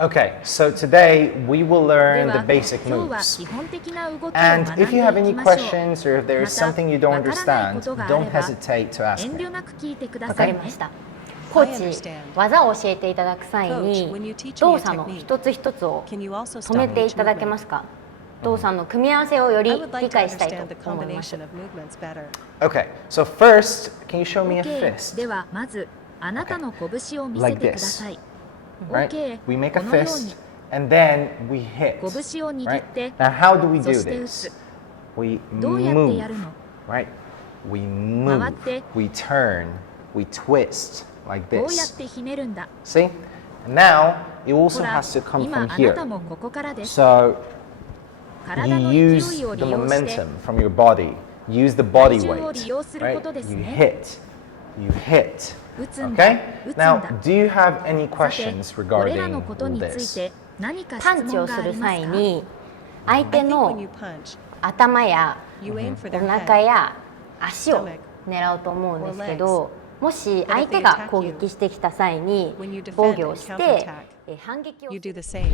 Okay, so today we will learn the basic moves. And if you have any questions or if there is something you don't understand, don't hesitate to ask me. わかりました。コーチ、技を教えていただく際に動作の一つ一つを止めていただけますか？動作の組み合わせをより理解したいと思います。Okay, so first, can you show me a fist? ではまずあなたの拳を見せてください。Right? We make a fist and then we hit. 拳を握って、Now, how do we do そして打 this? つ。 We どうやってや move, るの？ right? We move, 回って、 we turn, we twist like こうやっ this. てひねるんだ。 See? And now, it ほ also ら、 has to come 今 from あな here. たもここからです。 So 体 you の use 勢いを the 利用して momentum from your body. Use the body 体重を weight, 利用することです right? ね。 You hit, you hit. 打つんだ。 Okay? 打つんだ。 Now, do you have any さて、 questions これら regarding のこと all につい this? て何か質パンチをする問がありますか？際に相手の頭やお腹や足を狙うと思うんですけど、もし相手が攻撃してきた際に防御をして反撃をする。